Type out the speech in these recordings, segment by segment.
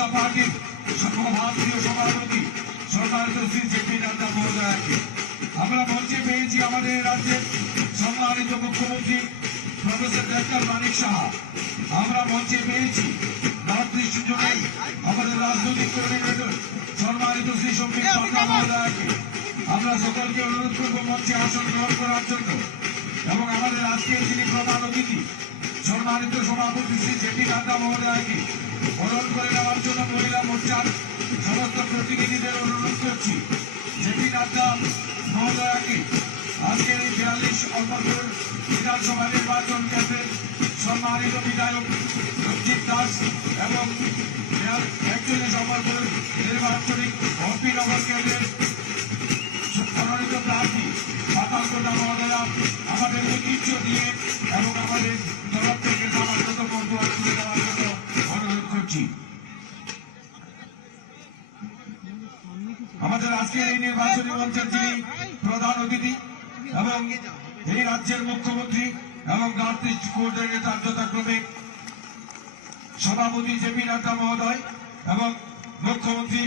जनता party সর্বভারতীয় সভাপতি সম্মানিত শ্রী জেপি নাড্ডা মহোদয়কে আমরা মঞ্চে পেয়েছি আমাদের রাজ্যের সম্মানিত মুখ্যমন্ত্রী প্রফেসর ডাক্তার মানিক সাহা। আমরা মঞ্চে পেয়েছি নর্থ ইস্ট জোনের আমাদের রাজনৈতিক কোঅর্ডিনেটর সম্মানিত শ্রী সম্বিত পাত্রা মহোদয়কে। আমরা সকলকে অনুরোধ করব মঞ্চে আসন গ্রহণ করার জন্য এবং আমাদের আজকের যিনি প্রধান অতিথি সম্মানিত সভাপতি শ্রী জেপি নাড্ডা মহোদয়কে বরণ করে নেওয়ার জন্য মহিলা মোর্চার সমস্ত প্রতিনিধিদের অনুরোধ করছি। জেপি নাড্ডা মহোদয়কে আজকের এই 42 অল্পপুর বিধানসভা নির্বাচন কেন্দ্রের সম্মানিত বিধায়ক রঞ্জিত দাস এবং 41 অল্পপুর নির্বাচনিক অম্পিনগর কেন্দ্রের মনোনীত প্রার্থী পাতালকন্যা মহোদয়া আমাদের ঐতিহ্য দিয়ে এবং আমাদের তরফ থেকে সমাজগত বন্ধুয়া তুলে দেওয়ার জন্য অনুরোধ করছি। আমাদের আজকের এই নির্বাচনী মঞ্চের যিনি প্রধান অতিথি এবং এই রাজ্যের মুখ্যমন্ত্রী এবং নর্থ ইস্ট কোঅর্ডিনেটর যথাক্রমে সভাপতি জেপি নাড্ডা মহোদয় এবং মুখ্যমন্ত্রী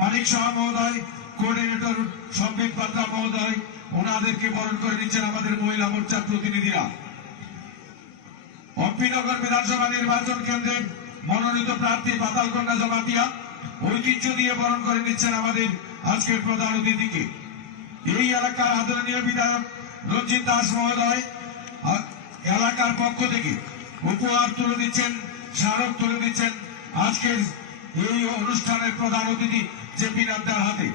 মানিক সাহা মহোদয়, কোঅর্ডিনেটর সম্বিত পাত্রা মহোদয়, ওনাদেরকে বরণ করে নিচ্ছেন আমাদের মহিলা মোর্চার প্রতিনিধিরা। অম্পিনগর বিধানসভা নির্বাচন কেন্দ্রে মনোনীত প্রার্থী পাতালকন্যা জমাতিয়া ঐতিহ্য দিয়ে বরণ করে নিচ্ছেন আমাদের আজকের প্রধান অতিথিকে। এই এলাকার আদরণীয় বিধায়ক রঞ্জিত দাস মহোদয় এলাকার পক্ষ থেকে উপহার তুলে দিচ্ছেন, স্মারক তুলে দিচ্ছেন আজকের এই অনুষ্ঠানের প্রধান অতিথি জেপি নাড্ডার হাতে।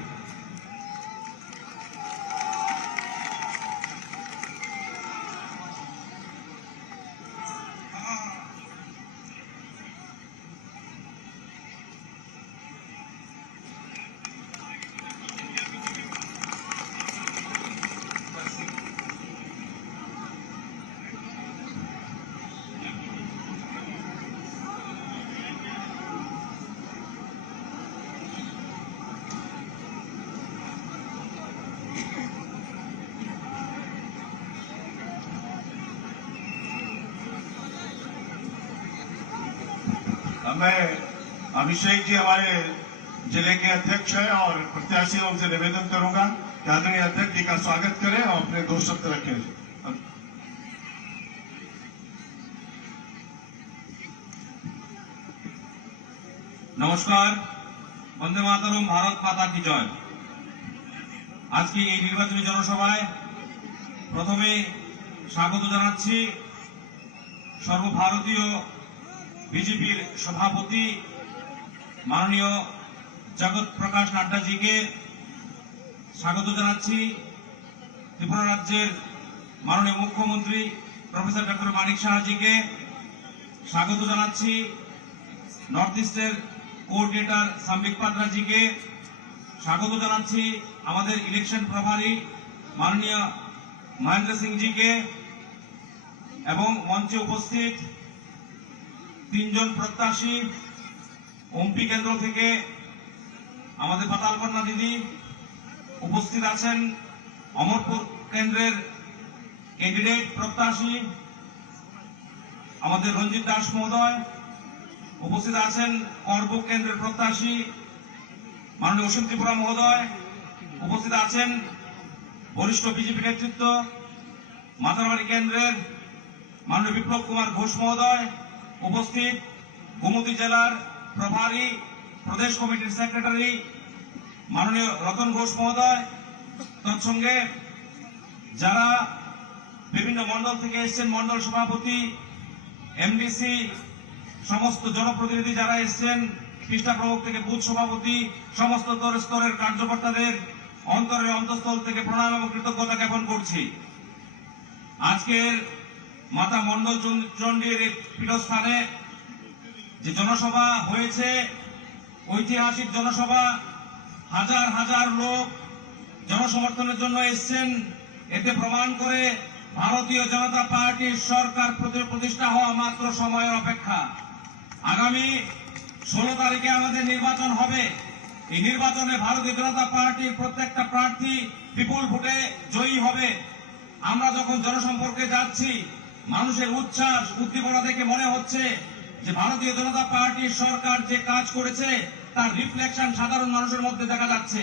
मैं अभिषेक जी हमारे जिले के अध्यक्ष हैं और प्रत्याशियों से निवेदन करूंगा कि आदरणीय अध्यक्ष जी का स्वागत करें और अपने 2 शब्द रखें। नमस्कार, वंदे मातरम, भारत माता की जय। आज की এই নির্বাচনী জনসভায় প্রথমে স্বাগত জানাচ্ছি সর্বভারতীয় বিজেপির সভাপতি মাননীয় জগৎ প্রকাশ নাড্ডা জিকে, স্বাগত জানাচ্ছি ত্রিপুরা রাজ্যের মাননীয় মুখ্যমন্ত্রী প্রফেসর ডক্টর মানিক সাহাজিকে, স্বাগত জানাচ্ছি নর্থ ইস্টের কোঅর্ডিনেটর সম্বিত পাত্রা জিকে, স্বাগত জানাচ্ছি আমাদের ইলেকশন প্রভারী মাননীয় মহেন্দ্র সিং জিকে এবং মঞ্চে উপস্থিত 3 জন প্রত্যাশী ওমপি কেন্দ্র থেকে আমাদের পাতালকন্যা দিদি উপস্থিত আছেন, অমরপুর কেন্দ্রের ক্যান্ডিডেট প্রত্যাশী আমাদের রঞ্জিত দাস মহোদয় উপস্থিত আছেন, করবুক কেন্দ্রের প্রত্যাশী মাননীয় অসীম ত্রিপুরা মহোদয় উপস্থিত আছেন, বরিষ্ঠ বিজেপি নেতৃত্ব মাথারবাড়ি কেন্দ্রের মাননীয় বিপ্লব কুমার ঘোষ মহোদয় উপস্থিত, গোমতী জেলার প্রভারী প্রদেশ কমিটির সেক্রেটারি মাননীয় রতন ঘোষ মহোদয়, তৎসঙ্গে যারা বিভিন্ন মন্ডল থেকে এসেছেন, মন্ডল সভাপতি, এমডিসি, সমস্ত জনপ্রতিনিধি যারা এসেছেন, পৃষ্ঠা প্রমুখ থেকে বুথ সভাপতি, সমস্ত স্তরের কার্যকর্তাদের অন্তরের অন্তঃস্থল থেকে প্রণাম এবং কৃতজ্ঞতা জ্ঞাপন করছি। আজকের মাতা মন্ডল চণ্ডীর পীঠস্থানে যে জনসভা হয়েছে, ঐতিহাসিক জনসভা, হাজার হাজার লোক জনসমর্থনের জন্য এসেছেন। এতে প্রমাণ করে ভারতীয় জনতা পার্টির সরকার প্রতিষ্ঠা হওয়া মাত্র সময়ের অপেক্ষা। আগামী 16 তারিখে আমাদের নির্বাচন হবে। এই নির্বাচনে ভারতীয় জনতা পার্টির প্রত্যেকটা প্রার্থী বিপুল ভোটে জয়ী হবে। আমরা যখন জনসম্পর্কে যাচ্ছি, মানুষের উচ্ছ্বাস উদ্দীপনা দেখে মনে হচ্ছে যে ভারতীয় জনতা পার্টির সরকার যে কাজ করেছে তার রিফ্লেকশন সাধারণ মানুষের মধ্যে দেখা যাচ্ছে।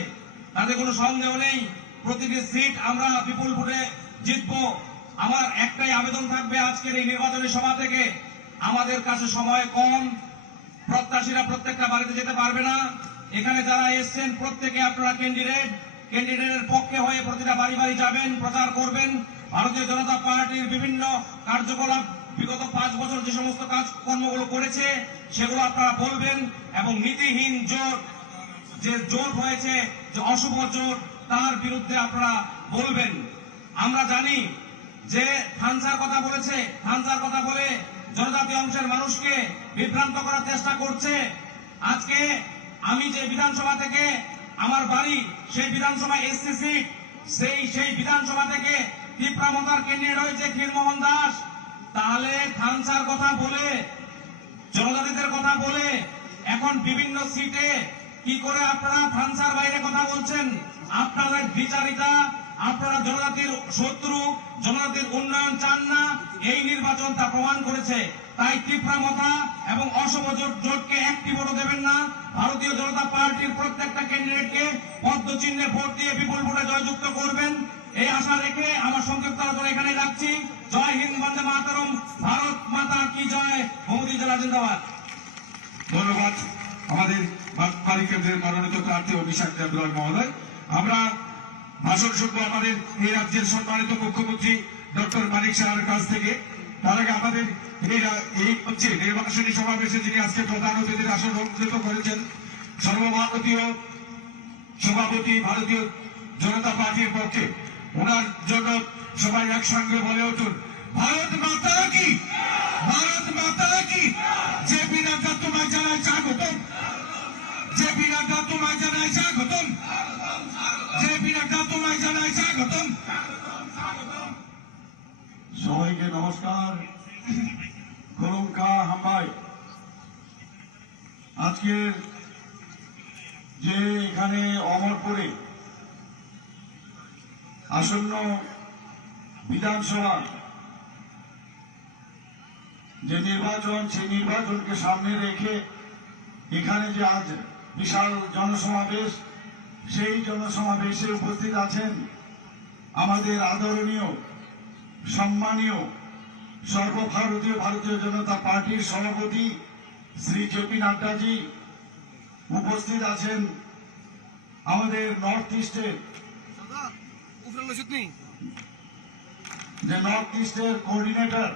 তাতে কোনো সন্দেহ নেই, প্রতিটি সিট আমরা বিপুল ভোটে জিতবো। আমার একটাই আবেদন থাকবে আজকের এই নির্বাচনী সভা থেকে, আমাদের কাছে সময় কম, প্রত্যাশীরা প্রত্যেকটা বাড়িতে যেতে পারবে না। এখানে যারা এসছেন প্রত্যেকে আপনারা ক্যান্ডিডেটের পক্ষে হয়ে প্রতিটা বাড়ি বাড়ি যাবেন, প্রচার করবেন। ভারতীয় জনতা পার্টির বিভিন্ন কার্যকলাপ বিগত 5 বছর যে সমস্ত কাজকর্মগুলো করেছে সেগুলো আপনারা বলবেন, এবং নীতিহীন জোট, যে জোট হয়েছে, যে অশুভ জোট, তার বিরুদ্ধে আপনারা বলবেন। আমরা জানি যে থানসার কথা বলেছে, থানসার কথা বলে জনজাতি অংশের মানুষকে বিভ্রান্ত করার চেষ্টা করছে। আজকে আমি যে বিধানসভা থেকে আমার বাড়ি, সেই বিধানসভা এসসি সিট, সেই বিধানসভা থেকে তীব্রামতার ক্যান্ডিডেট হয়েছে ক্ষীরমোহন দাস। তাহলে থানসার কথা বলে, জনজাতিদের কথা বলে এখন বিভিন্ন সিটে কি করে আপনারা থানসার বাইরে কথা বলছেন? আপনাদের বিচারিতা, আপনারা জনজাতির শত্রু, জনজাতির উন্নয়ন চান না, এই নির্বাচন তা প্রমাণ করেছে। তাই তীব্রামতা এবং অশুভ জোটকে একটি ভোটও দেবেন না। ভারতীয় জনতা পার্টির প্রত্যেকটা ক্যান্ডিডেটকে পদ্মচিহ্নে ভোট দিয়ে বিপুল ভোটে জয়যুক্ত করবেন, এই আশা রেখে আমার সংক্ষিপ্ত আলোচনা এখানে রাখছি। জয় হিন্দ, বন্দে মাতরম, ভারত মাতা কি জয়, মোদী জেলা জিন্দাবাদ। ধন্যবাদ আমাদের বাড়ি কেন্দ্রের মনোনীত প্রার্থী অভিষেক দেবরায় মহোদয়। আমরা ভাষণ শুনবো আমাদের এই রাজ্যের সম্মানিত মুখ্যমন্ত্রী ডক্টর মানিক সাহার কাছ থেকে। তার আগে আমাদের এই হচ্ছে নির্বাচনী সমাবেশে যিনি আজকে প্রধান অতিথির আসন অলঙ্কৃত করেছেন, সর্বভারতীয় সভাপতি ভারতীয় জনতা পার্টির পক্ষে, ওনার জন্য সবাই একসঙ্গে বলে উঠুন, ভারত মাতা কি, ভারত মাতা কি। জেপি নাড্ডা তোমায় জানাই স্বাগতম, জেপি নাড্ডা তোমায় জানাই স্বাগতম, জেপি নাড্ডা তোমায় জানাই স্বাগতম। সবাইকে নমস্কার, গরমকা হাম্বাই। আজকের যে এখানে অমরপুরে আসন্ন বিধানসভা যে নির্বাচন, সেই নির্বাচনকে সামনে রেখে এখানে যে আজ বিশাল জনসমাবেশ, সেই জনসমাবেশে উপস্থিত আছেন আমাদের আদরণীয় সম্মানীয় সর্বভারতীয় ভারতীয় জনতা পার্টির সভাপতি শ্রী জেপি নাড্ডাজি। উপস্থিত আছেন আমাদের নর্থ ইস্টের কোঅর্ডিনেটর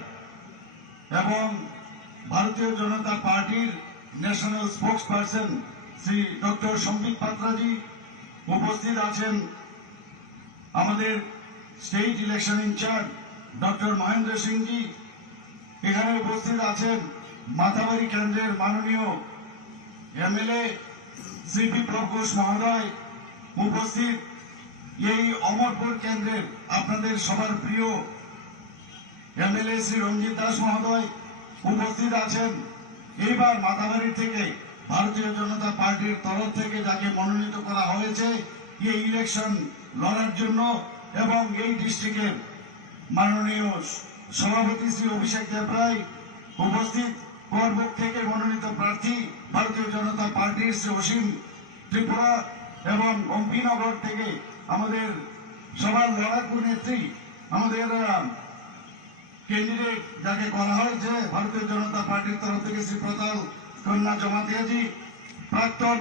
এবং ভারতীয় জনতা পার্টির national spokesperson Shri doctor Sambit পাত্রাজি। উপস্থিত আছেন আমাদের state election incharge doctor Mahendra সিংজি। এখানে উপস্থিত আছেন মাথাবাড়ি কেন্দ্রের মাননীয় এমএলএ শ্রী বিপ্লব ঘোষ মহোদয়। উপস্থিত এই অমরপুর কেন্দ্রের আপনাদের সবার প্রিয় এমএলএ শ্রী রঞ্জিত দাস মহোদয়। উপস্থিত আছেন এইবার মাথাবাড়ি থেকে ভারতীয় জনতা পার্টির তরফ থেকে যাকে মনোনীত করা হয়েছে এই ইলেকশন লড়ার জন্য, এবং এই ডিস্ট্রিক্টের মাননীয় সভাপতি শ্রী অভিষেক দেবরায়। উপস্থিত করবুক থেকে মনোনীত প্রার্থী ভারতীয় জনতা পার্টির শ্রী অসীম ত্রিপুরা, এবং অম্পিনগর থেকে আমাদের সবার লড়াকু নেত্রী, আমাদের ক্যান্ডিডেট যাকে করা হয়েছে ভারতীয় জনতা পার্টির তরফ থেকে শ্রী প্রতাল কন্যা জমাতিয়াজি, প্রাক্তন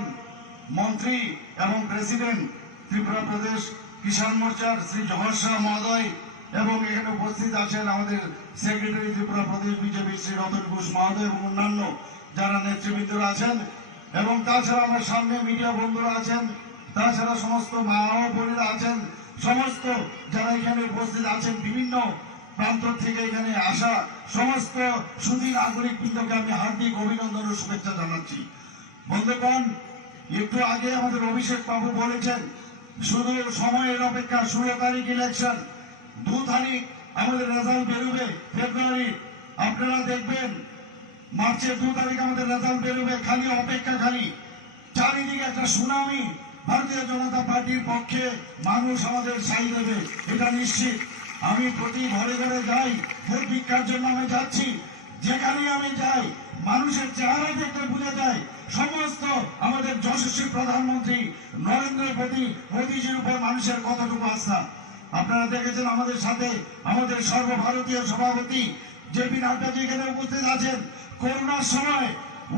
মন্ত্রী এবং প্রেসিডেন্ট ত্রিপুরা প্রদেশ কিষাণ মোর্চার শ্রী জহর শাহ মহোদয়, এবং এখানে উপস্থিত আছেন আমাদের সেক্রেটারি ত্রিপুরা প্রদেশ বিজেপি শ্রী রতন ঘোষ মহোদয় এবং অন্যান্য যারা নেতৃবৃন্দরা আছেন, এবং তাছাড়া আমার সামনে মিডিয়া বন্ধুরা আছেন, তাছাড়া সমস্ত মা ও বোনেরা আছেন, সমস্ত যারা এখানে উপস্থিত আছেন, বিভিন্ন প্রান্ত থেকে এখানে আসা সমস্ত সুধী নাগরিক বৃন্দকে আমি হার্দিক অভিনন্দন ও শুভেচ্ছা জানাচ্ছি। বন্ধুগণ, একটু আগে আমাদের অভিষেক বাবু বলেছেন শুধু সময়ের অপেক্ষা, 16 তারিখ ইলেকশন, 2 তারিখ আমাদের রেজাল্ট বেরোবে ফেব্রুয়ারি। আপনারা দেখবেন মার্চের 2 তারিখ আমাদের রেজাল্ট বেরোবে, খালি অপেক্ষা, খালি চারিদিকে একটা সুনামি ভারতীয় জনতা পার্টির পক্ষে মানুষ আমাদের সাই দেবে, এটা নিশ্চিত। আমি প্রতি ঘরে ঘরে যাই, ভোট ভিক্ষার জন্য আমি যাচ্ছি, যেখানে আমি যাই মানুষের চেহারা দেখতে বোঝা যায় সমস্ত আমাদের যশস্বী প্রধানমন্ত্রী নরেন্দ্র মোদীজির উপর মানুষের কতটুকু আস্থা। আপনারা দেখেছেন আমাদের সাথে আমাদের সর্বভারতীয় সভাপতি জেপি নাড্ডাজি এখানে উপস্থিত আছেন। করোনার সময়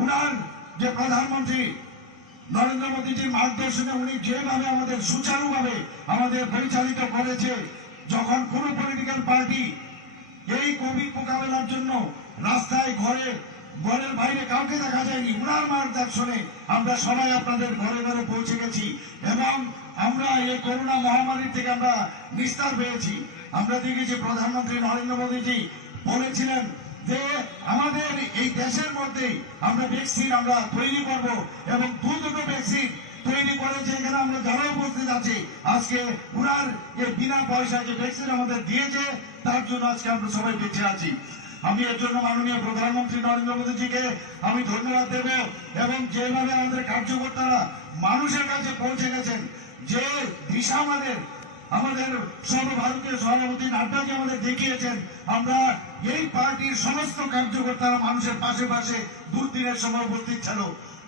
উনার যে প্রধানমন্ত্রী নরেন্দ্র মোদীজির মার্গদর্শনে উনি যেভাবে আমাদের সুচারুভাবে আমাদের পরিচালিত করেছে, যখন কোন পলিটিক্যাল পার্টি এই কোভিড মোকাবেলার জন্য রাস্তায় ঘরের বাইরে কাউকে দেখা যায়নি, উনার মার্গদর্শনে আমরা সবাই আপনাদের ঘরে ঘরে পৌঁছে গেছি এবং আমরা এই করোনা মহামারী থেকে আমরা নিস্তার পেয়েছি। আমরা দেখেছি প্রধানমন্ত্রী নরেন্দ্র মোদীজি বলেছিলেন যে আমাদের এই দেশের মধ্যে আমরা ভ্যাকসিন আমরা তৈরি করব এবং দুটো ভ্যাকসিন তৈরি করেছে। এখানে আমরা যারা উপস্থিত আছি আজকে উনার এই বিনা পয়সা যে ভ্যাকসিন আমাদের দিয়েছে তার জন্য আজকে আমরা সবাই বেঁচে আছি। আমি এর জন্য মাননীয় প্রধানমন্ত্রী নরেন্দ্র মোদীজিকে আমি ধন্যবাদ দেব এবং যেভাবে আমাদের কার্যকর্তারা মানুষের কাছে পৌঁছে গেছেন, যে দিশা আমাদের সর্বভারতীয় সভাপতি নাড্ডাজি আমাদের দেখিয়েছেন, আমরা এই পার্টির সমস্ত কার্যকর্তারা মানুষের পাশে পাশে দুর্দিনের সময় উপস্থিত ছিল।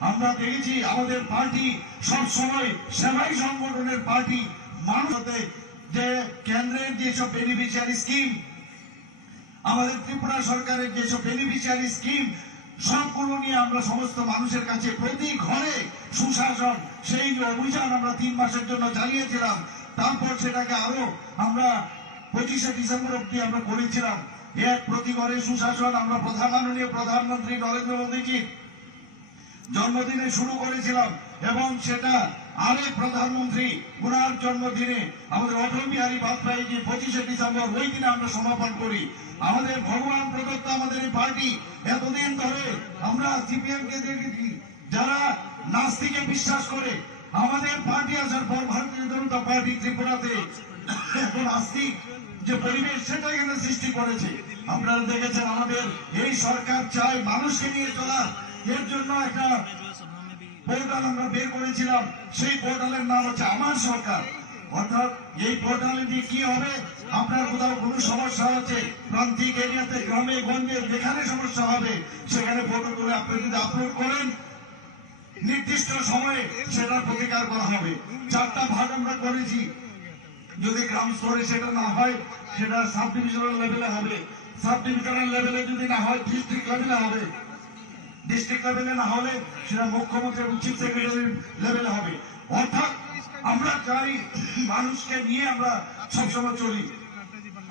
আমরা দেখেছি আমাদের পার্টি সব সময় সেবাই সংগঠনের পার্টি। মানুষ যে কেন্দ্রের যেসব বেনিফিশিয়ারি স্কিম, আমাদের ত্রিপুরা সরকারের যেসব বেনিফিশিয়ারি স্কিম, সবগুলো নিয়ে আমরা সমস্ত মানুষের কাছে প্রতি ঘরে সুশাসন সেই যে অভিযান আমরা 3 মাসের জন্য চালিয়েছিলাম, তারপর সেটাকে আরো আমরা 25শে ডিসেম্বর অব্দি আমরা করেছিলাম। এক প্রতি ঘরে সুশাসন আমরা মাননীয় প্রধানমন্ত্রী নরেন্দ্র মোদীজি জন্মদিনে শুরু করেছিলাম এবং সেটা আরেক প্রধানমন্ত্রী উনার জন্মদিনে আমাদের অটল বিহারী বাজপেয়ী জি 25শে ডিসেম্বর ওই দিনে আমরা সমাপন করি। আমাদের ভগবান প্রদত্ত আমাদের এই পার্টি এতদিন ধরে আমরা সিপিএম কে দেখেছি যারা নাস্তিকে বিশ্বাস করে, আমাদের পার্টি আসার পর ভারতীয় জনতা পার্টি ত্রিপুরাতে এখন আস্তিক যে পরিবেশ সেটা এখানে সৃষ্টি করেছে। আপনারা দেখেছেন আমাদের এই সরকার চায় মানুষকে নিয়ে চলার, এর জন্য একটা পোর্টাল আমরা বের করেছিলাম, সেই পোর্টালের নাম হচ্ছে আমার সরকার। অর্থাৎ এই পোর্টালে দিয়ে কি হবে, আপনার কোথাও কোনো সমস্যা হচ্ছে প্রান্তিক এরিয়াতে গ্রামে গঞ্জে যেখানে সমস্যা হবে সেখানে ফটো তুলে আপনি যদি আপলোড করেন নির্দিষ্ট সময়ে সেটার প্রতিকার করা হবে। 4টা ভাগ আমরা করেছি, যদি গ্রাম স্তরে সেটা না হয় সেটা সাব ডিভিশনাল লেভেলে হবে, সাব ডিভিশনাল লেভেলে যদি না হয় ডিস্ট্রিক্ট লেভেলে হবে, ডিস্ট্রিক্ট লেভেলে না হলে সেটা মুখ্যমন্ত্রী এবং চিফ সেক্রেটারি লেভেলে হবে। অর্থাৎ আমরা চাই মানুষকে নিয়ে আমরা সবসময় চলি।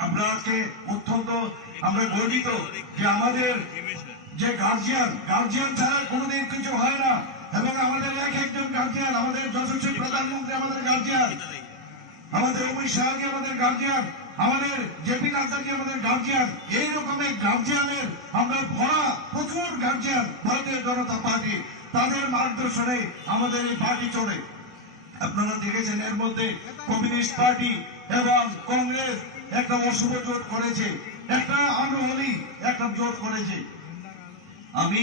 আমরা আজকে অত্যন্ত আমরা গর্বিত যে আমাদের যে গার্জিয়ান ছাড়া কোনোদিন কিছু হয় না এবং আমাদের একজন গার্জিয়ান, আমাদের যশস্বী প্রধানমন্ত্রী আমাদের গার্জিয়ান, আমাদের অমিত শাহজি আমাদের গার্জিয়ান, আমাদের জেপি নাড্ডাজি আমাদের গার্জিয়ান। এই রকমের গার্জিয়ানের আমরা ভরা প্রচুর গার্জিয়ান ভারতীয় জনতা পার্টি, তাদের মার্গদর্শনে আমাদের এই পার্টি চলে। আপনারা দেখেছেন এর মধ্যে কমিউনিস্ট পার্টি এবং কংগ্রেস একটা অশুভ জোট করেছে, একটা আনহলি একটা জোট করেছে। আমি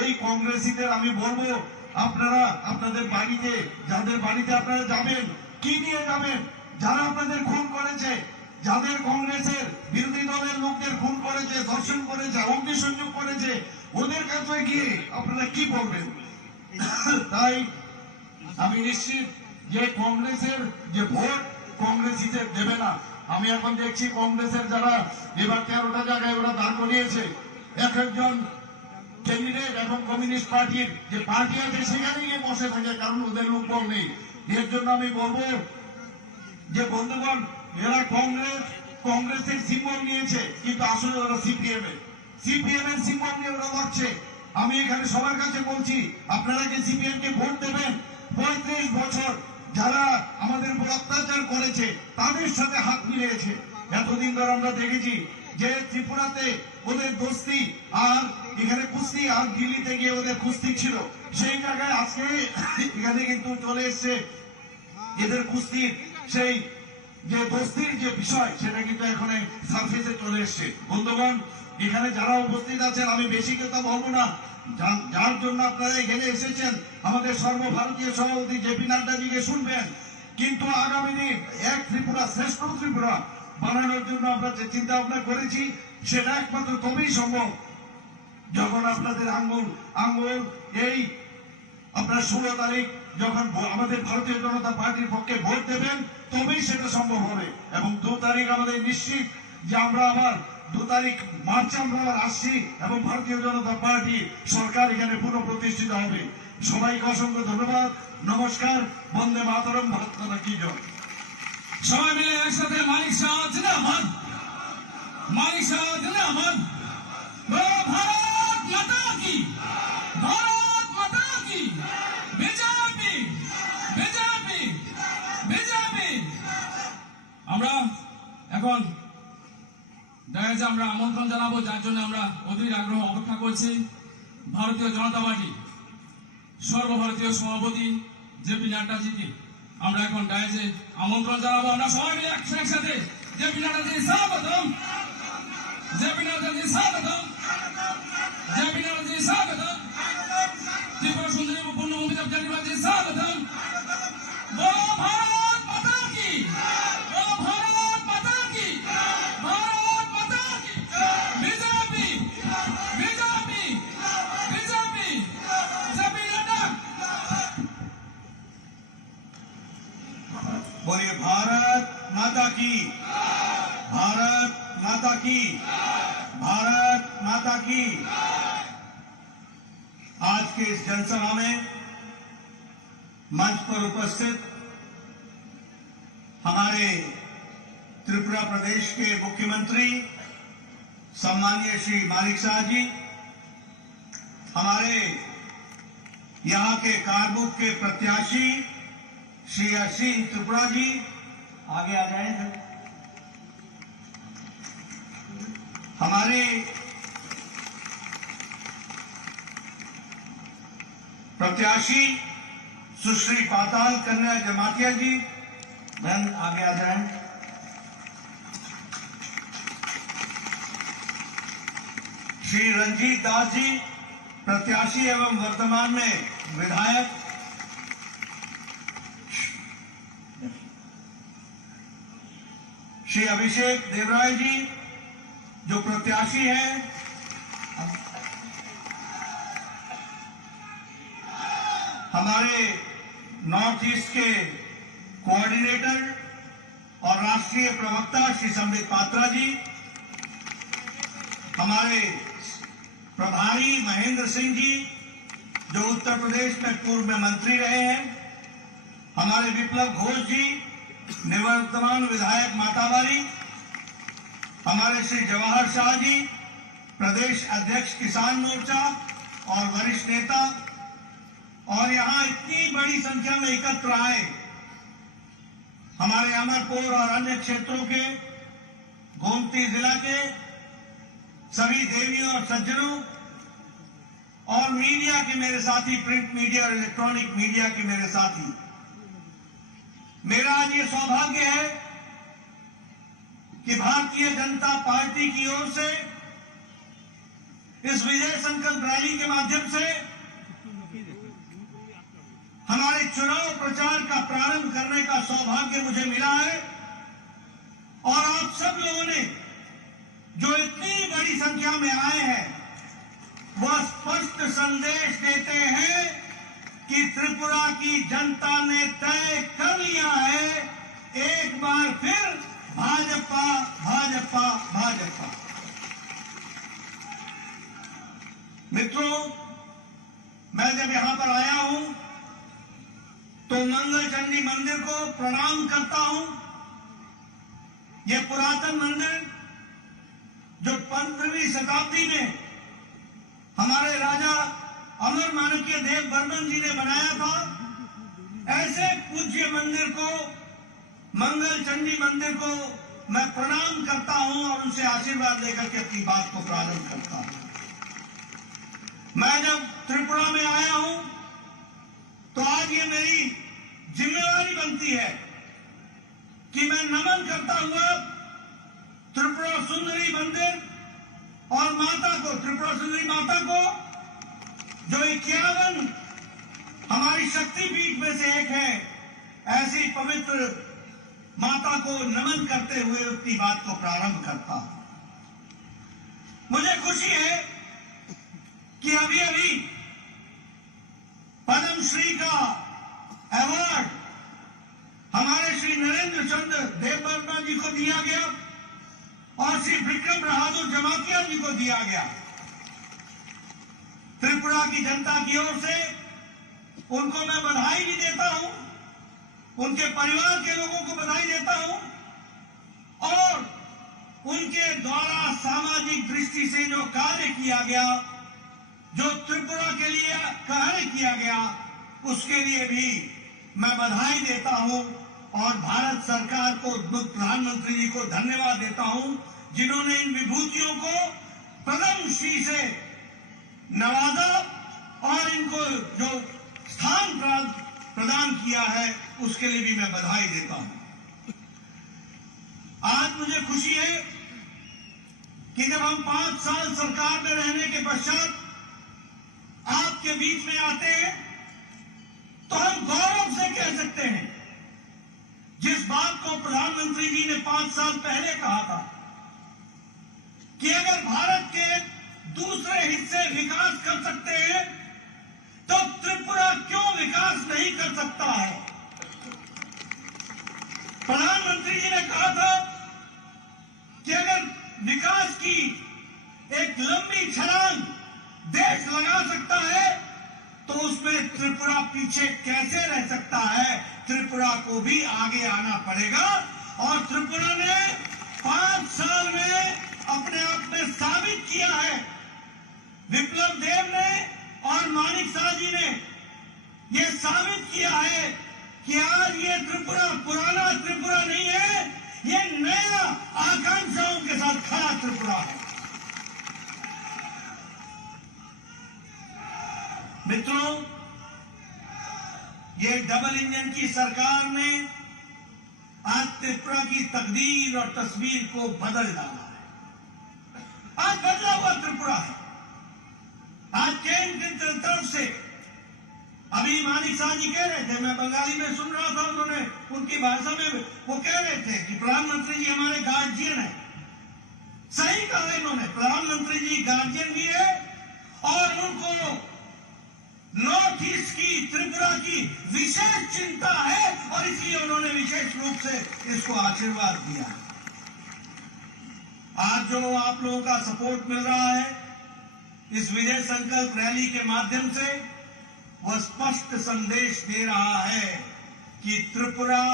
এই কংগ্রেসীদের আমি বলবো, আপনারা আপনাদের বাড়িতে যাদের বাড়িতে আপনারা যাবেন কি নিয়ে যাবেন, যারা আপনাদের খুন করেছে, যাদের কংগ্রেসের বিরোধী দলের লোকদের খুন করেছে, ধর্ষণ করেছে, অগ্নিসংযোগ করেছে, ওদের কাছে গিয়ে আপনারা কি বলবেন? তাই আমি নিশ্চিত যে কংগ্রেসের যে ভোট কংগ্রেসীদের দেবে না। আমি এখন দেখছি কংগ্রেসের যারা এবার 13টা জায়গায় ওরা দাঁড় করিয়েছে এক একজন ক্যান্ডিডেট এবং কমিউনিস্ট পার্টির যে পার্টি আছে সেখানে গিয়ে বসে থাকে, কারণ ওদের লোকবল নেই। এর জন্য আমি বলবো যে বন্ধুগণ, এরা কংগ্রেসের সিম্বল নিয়েছে কিন্তু আসলে ওরা সিপিএম এর সিম্বল নিয়ে ওরা লড়ছে। আমি এখানে সবার কাছে বলছি, আপনারা কি সিপিএম কে ভোট দেবেন? 35 বছর যারা আমাদের উপর অত্যাচার করেছে তাদের সাথে হাত মিলিয়েছে। এতদিন ধরে আমরা দেখেছি যে ত্রিপুরাতে ওদের দোস্তি আর এখানে কুস্তি, আর দিল্লিতে গিয়ে ওদের কুস্তি ছিল, সেই জায়গায় আজকে এখানে কিন্তু চলে এসছে এদের কুস্তির সেই যে দোস্তির যে বিষয় সেটা কিন্তু এখন সার্ফেসে চলে এসছে। বন্ধুগণ, এখানে যারা উপস্থিত আছেন আমি বেশি কথা বলবো না, যার জন্য আপনারা এখানে এসেছেন আমাদের সর্বভারতীয় সভাপতি জেপি নাড্ডাজিকে শুনবেন, কিন্তু আগামী দিন এক ত্রিপুরা শ্রেষ্ঠ ত্রিপুরা বানানোর জন্য আমরা যে চিন্তা ভাবনা করেছি সেটা একমাত্র তবেই সম্ভব যখন আপনাদের আঙ্গুল এই আপনার 16 তারিখ যখন আমাদের ভারতীয় জনতা পার্টির পক্ষে ভোট দেবেন তবেই সেটা সম্ভব হবে। এবং 2 তারিখ আমাদের নিশ্চিত যে আমরা আবার 2 তারিখ মার্চে আমরা আবার আসছি এবং ভারতীয় জনতা পার্টি সরকার এখানে পুনঃপ্রতিষ্ঠিত হবে। সবাইকে অসংখ্য ধন্যবাদ। নমস্কার। বন্দে মাতরম। ভারত মাতা কি জয়। সবাই মিলে একসাথে মানিক শাহ জিন্দাবাদ, মানিক শাহ জিন্দাবাদ। ভারত মাতা কি, ভারত মাতা কি, বিজেপি বিজেপি বিজেপি। আমরা এখন ডায়াজে আমরা আমন্ত্রণ জানাবো, যার জন্য আমরা অধীর আগ্রহ অপেক্ষা করছি। ভারতীয় জনতা পার্টি সর্বভারতীয় সভাপতি জেপি নাড্ডাজিকে আমরা এখন ডায়াজে আমন্ত্রণ জানাবো। আমরা সবাই মিলে একসাথে জেপি নাড্ডাজি স্বাগতম, জেপি নাড্ডাজি স্বাগতম, জেপি নাড্ডাজি স্বাগতম, ত্রিপুরা সুন্দরী পূর্ণভূমি জাতিবাদী স্বাগতম। বলো ভারত মাতা কি, বলো ভারত মাতা কি, ভারত মাতা কি, BJP BJP BJP, JP Nadda. बोलिए भारत माता की, भारत माता की, भारत माता की। आज के इस जनसभा में मंच पर उपस्थित हमारे त्रिपुरा प्रदेश के मुख्यमंत्री सम्माननीय श्री मानिक शाह जी, हमारे यहां के कारबुक के प्रत्याशी श्री असीम त्रिपुरा जी, आगे आ जाए थे। हमारे प्रत्याशी सुश्री पाताल कन्या जमातिया जी, बहन आगे आ जाए। श्री रंजीत दास जी, प्रत्याशी एवं वर्तमान में विधायक। श्री अभिषेक देवराय जी जो प्रत्याशी हैं, हमारे नॉर्थ ईस्ट के कोऑर्डिनेटर और राष्ट्रीय प्रवक्ता श्री संबित पात्रा जी, हमारे प्रभारी महेंद्र सिंह जी जो उत्तर प्रदेश में पूर्व में मंत्री रहे हैं, हमारे विप्लव घोष जी निवर्तमान विधायक मातावारी, हमारे श्री जवाहर शाह जी प्रदेश अध्यक्ष किसान मोर्चा और वरिष्ठ नेता, और यहां इतनी बड़ी संख्या में एकत्र आए हमारे अमरपुर और अन्य क्षेत्रों के, गोमती जिला के सभी देवियों और सज्जनों और मीडिया के मेरे साथी, प्रिंट मीडिया और इलेक्ट्रॉनिक मीडिया के मेरे साथी, मेरा आज ये सौभाग्य है कि भारतीय जनता पार्टी की ओर से इस विजय संकल्प रैली के माध्यम से हमारे चुनाव प्रचार का प्रारंभ करने का सौभाग्य मुझे मिला है। और आप सब लोगों ने जो इतनी बड़ी संख्या में आए हैं, वह स्पष्ट संदेश देते हैं कि त्रिपुरा की जनता ने तय कर लिया है, एक बार फिर भाजपा भाजपा भाजपा। मित्रों, मैं जब यहां पर आया हूं तो मंगल चंडी मंदिर को प्रणाम करता हूं। यह पुरातन मंदिर जो 15वीं शताब्दी में हमारे राजा अमर माणक्य देव वर्मन जी ने बनाया था, ऐसे पूज्य मंदिर को, मंगल चंडी मंदिर को मैं प्रणाम करता हूं और उनसे आशीर्वाद लेकर के अपनी बात को प्रारंभ करता हूं। मैं जब त्रिपुरा में आया हूं तो आज ये मेरी जिम्मेवारी बनती है कि मैं नमन करता हुआ त्रिपुरा सुंदरी मंदिर और माता को, त्रिपुरा सुंदरी माता को जो 51 हमारी शक्तिपीठ में से एक है, ऐसी पवित्र माता को नमन करते हुए अपनी बात को प्रारंभ करता हूं। मुझे खुशी है कि अभी अभी पद्मश्री का अवार्ड हमारे श्री नरेंद्र चंद्र देव वर्मा जी को दिया गया और श्री विक्रम बहादुर जमातिया जी को दिया गया। त्रिपुरा की जनता की ओर से उनको मैं बधाई भी देता हूं, उनके परिवार के लोगों को बधाई देता हूं और उनके द्वारा सामाजिक दृष्टि से जो कार्य किया गया, जो त्रिपुरा के लिए कार्य किया गया, उसके लिए भी मैं बधाई देता हूं और भारत सरकार को, प्रधानमंत्री जी को धन्यवाद देता हूं, जिन्होंने इन विभूतियों को पद्मश्री से नवाजा और इनको जो स्थान प्रदान किया है, उसके लिए भी मैं बधाई देता हूं। आज मुझे खुशी है कि जब हम 5 साल सरकार में रहने के पश्चात आपके बीच में आते हैं तो हम गौरव से कह सकते हैं, जिस बात को प्रधानमंत्री जी ने 5 साल पहले कहा था कि अगर भारत के दूसरे हिस्से विकास कर सकते हैं तो त्रिपुरा क्यों विकास नहीं कर सकता है। प्रधानमंत्री जी ने कहा था कि अगर विकास की एक लंबी छलांग देश लगा सकता है तो उसमें त्रिपुरा पीछे कैसे रह सकता है। त्रिपुरा को भी आगे आना पड़ेगा और त्रिपुरा ने 5 साल में अपने आप में साबित किया है। विप्लव देव ने और मानिक शाह जी ने यह साबित किया है कि आज ये त्रिपुरा पुराना त्रिपुरा नहीं है, ये नया आकांक्षाओं के साथ खड़ा त्रिपुरा है। मित्रों, ये डबल इंजन की सरकार ने आज त्रिपुरा की तकदीर और तस्वीर को बदल डाला है। आज बदला हुआ त्रिपुरा है। आज केंद्र की तरफ से, अभी मानिक शाह जी कह रहे थे, मैं बंगाली में सुन रहा था, उन्होंने उनकी भाषा में वो कह रहे थे कि प्रधानमंत्री जी हमारे गार्जियन है। सही कहा इन्होंने, प्रधानमंत्री जी गार्जियन भी है और उनको नॉर्थ ईस्ट की, त्रिपुरा की विशेष चिंता है और इसलिए उन्होंने विशेष रूप से इसको आशीर्वाद दिया। आज जो आप लोगों का सपोर्ट मिल रहा है इस विजय संकल्प रैली के माध्यम से, वह स्पष्ट संदेश दे रहा है कि त्रिपुरा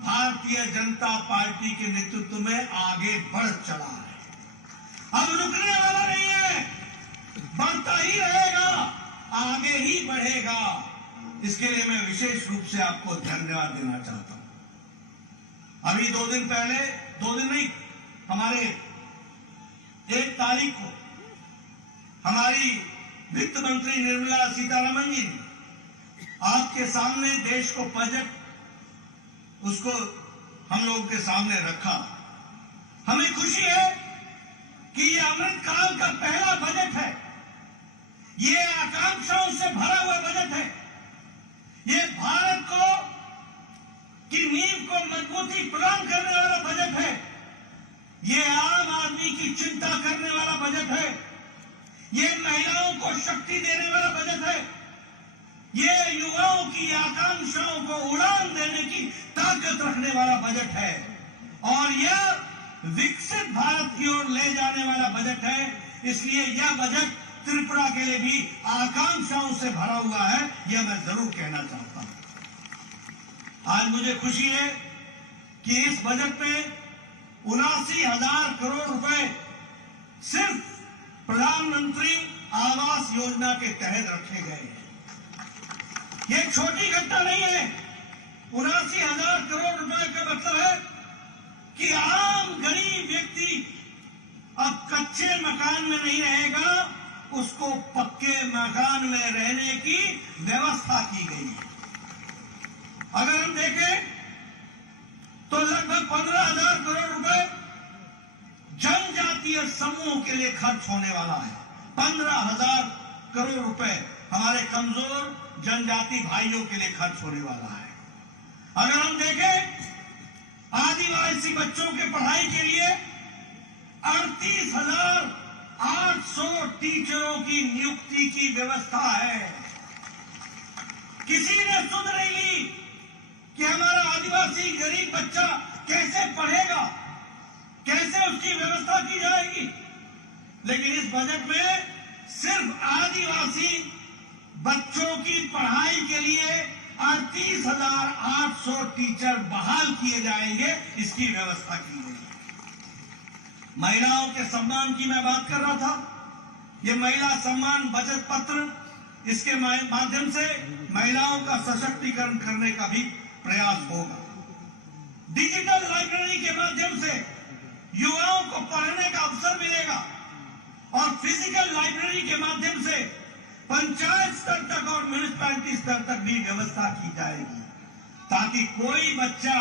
भारतीय जनता पार्टी के नेतृत्व में आगे बढ़ चला है। अब रुकने वाला नहीं है, बढ़ता ही रहेगा, आगे ही बढ़ेगा। इसके लिए मैं विशेष रूप से आपको धन्यवाद देना चाहता हूं। अभी 2 दिन पहले, 2 दिन नहीं, हमारे 1 तारीख को हमारी वित्त मंत्री निर्मला सीतारमण जी ने आपके सामने देश को बजट उसको हम लोगों के सामने रखा। हमें खुशी है कि ये अमृतकाल का पहला बजट है। ये आकांक्षाओं से भरा हुआ बजट है। ये भारत को की नींव को मजबूती प्रदान करने वाला बजट है। ये आम आदमी की चिंता करने वाला बजट है। ये महिलाओं को शक्ति देने वाला बजट है। ये युवाओं की आकांक्षाओं को उड़ान देने की ताकत रखने वाला बजट है और यह विकसित भारत की ओर ले जाने वाला बजट है। इसलिए यह बजट त्रिपुरा के लिए भी आकांक्षाओं से भरा हुआ है, यह मैं जरूर कहना चाहता हूं। आज मुझे खुशी है कि इस बजट में 79,000 करोड़ रुपए सिर्फ प्रधानमंत्री आवास योजना के तहत रखे गए हैं। ये छोटी घटना नहीं है। 79,000 करोड़ रुपए का मतलब है कि आम गरीब व्यक्ति अब कच्चे मकान में नहीं रहेगा, उसको पक्के मकान में रहने की व्यवस्था की गई है। अगर हम देखें तो लगभग 15,000 करोड़ रुपए जनजातीय समूह के लिए खर्च होने वाला है। 15,000 करोड़ रुपए हमारे कमजोर जनजाति भाइयों के लिए खर्च होने वाला है। अगर हम देखें आदिवासी बच्चों के पढ़ाई के लिए 38,000 800 टीचरों की नियुक्ति की व्यवस्था है। किसी ने सुध नहीं ली कि हमारा आदिवासी गरीब बच्चा कैसे पढ़ेगा, कैसे उसकी व्यवस्था की जाएगी। लेकिन इस बजट में सिर्फ आदिवासी बच्चों की पढ़ाई के लिए 38,800 टीचर बहाल किए जाएंगे, इसकी व्यवस्था की गई है। महिलाओं के सम्मान की मैं बात कर रहा था। ये महिला सम्मान बचत पत्र, इसके माध्यम से महिलाओं का सशक्तिकरण करने का भी प्रयास होगा। डिजिटल लाइब्रेरी के माध्यम से युवाओं को पढ़ने का अवसर मिलेगा और फिजिकल लाइब्रेरी के माध्यम से पंचायत स्तर तक और म्यूनिसिपैलिटी स्तर तक भी व्यवस्था की जाएगी, ताकि कोई बच्चा